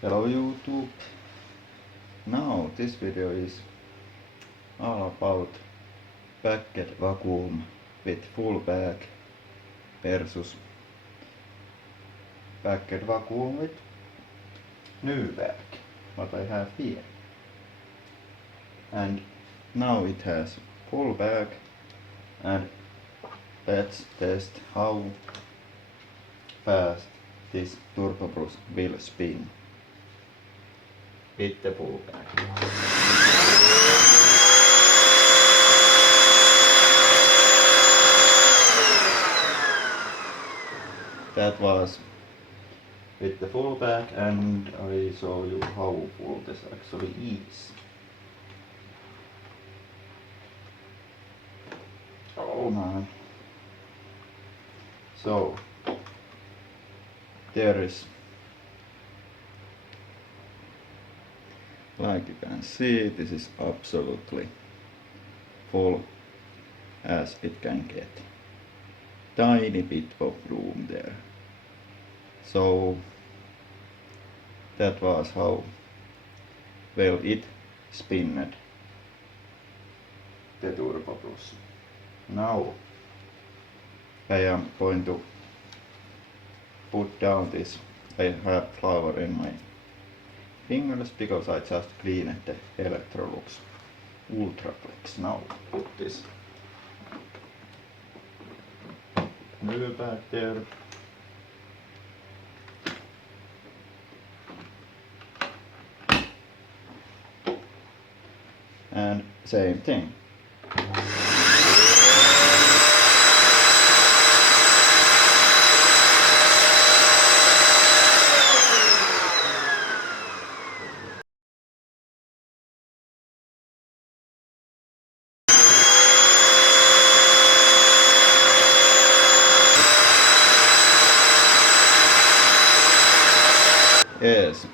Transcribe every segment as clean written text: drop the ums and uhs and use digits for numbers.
Hello YouTube. Now this video is all about packed vacuum with full bag versus packed vacuum with new bag, what I have here. And now it has full bag, and let's test how fast this turbo brush will spin with the full bag. That was with the full bag, and I show you how full this actually is. Oh man. So there is, like you can see, this is absolutely full as it can get. Tiny bit of room there. So that was how well it spinned the turbo brush. Now I am going to put down this. I have flour in my fingers because I just cleaned the Electrolux Ultraflex. Now put this new bag there. And same thing. Yes,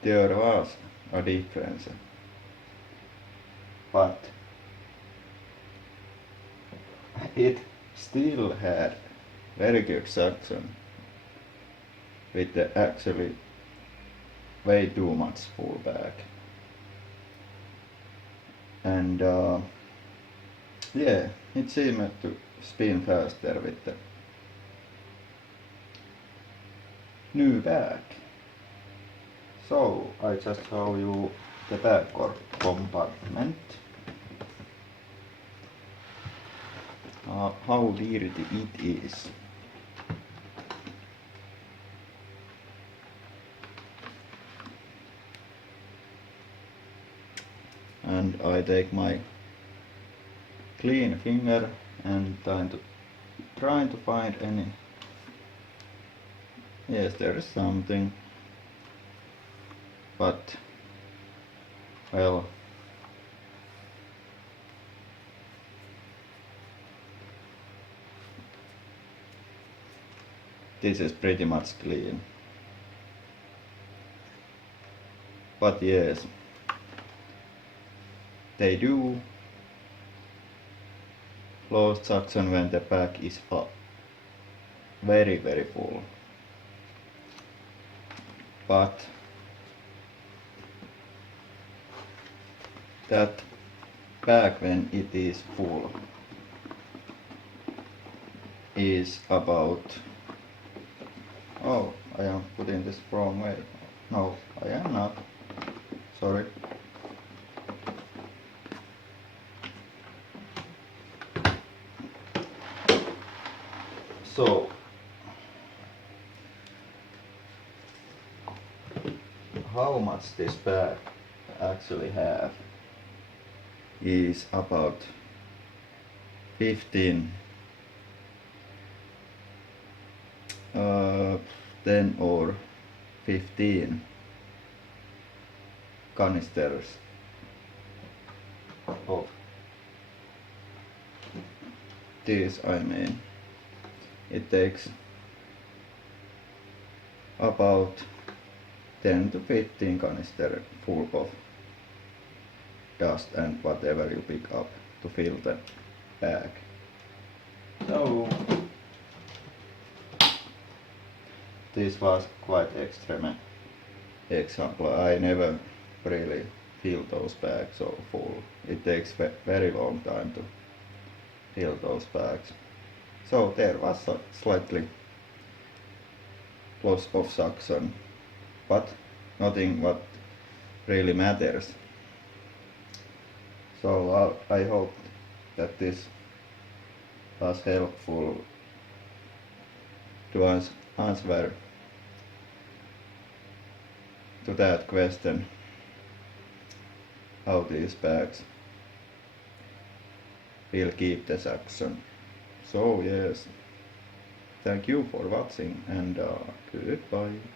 there was a difference, but it still had very good suction with the actually way too much full bag. And yeah, it seemed to spin faster with the new bag. So I just show you the bag compartment. How dirty it is. And I take my clean finger and trying to find any. Yes, there is something, but well, this is pretty much clean. But yes, they do lose suction when the bag is very full. But that bag when it is full is about, oh, I am putting this wrong way. No, I am not. Sorry. So how much this bag actually have is about 15 10 or 15 canisters of this. I mean, it takes about 10 to 15 canister full of dust and whatever you pick up to fill the bag. So this was quite extreme example. I never really fill those bags so full. It takes very long time to fill those bags. So there was a slightly loss of suction, but nothing what really matters. So I hope that this was helpful to answer to that question, how these bags will keep the suction. So yes, thank you for watching and goodbye.